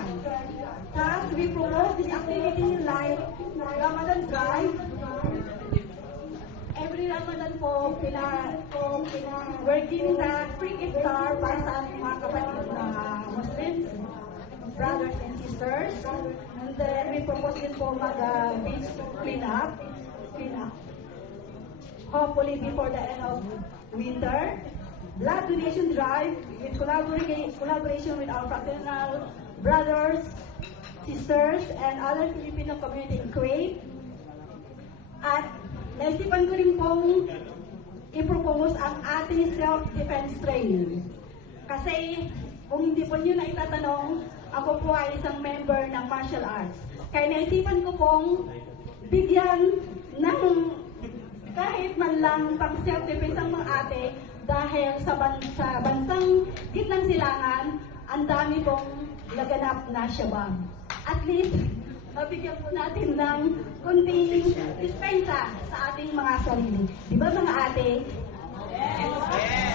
guidelines. Thus, we promote this activity like Ramadan Drive. Every Ramadan po, we're giving the free iftar para sa ating mga kapatid na Muslims, brothers and sisters. And then we propose din po mag-beach clean up. Hopefully before the end of winter. Blood donation drive with collaboration with our fraternal brothers, sisters, and other Filipino community in Kuwait. At naisipan ko rin pong i-propose ang ating self-defense training. Kasi kung hindi po nyo na itatanong, ako po ay isang member ng martial arts. Kaya naisipan ko pong bigyan ng kahit man lang pang self-defense ang mga ate dahil sa bansang gitnang silangan, ang dami pong laganap na syabab. At least, mabigyan po natin ng kunting dispensa sa ating mga sarili. Di ba mga ate? Yes!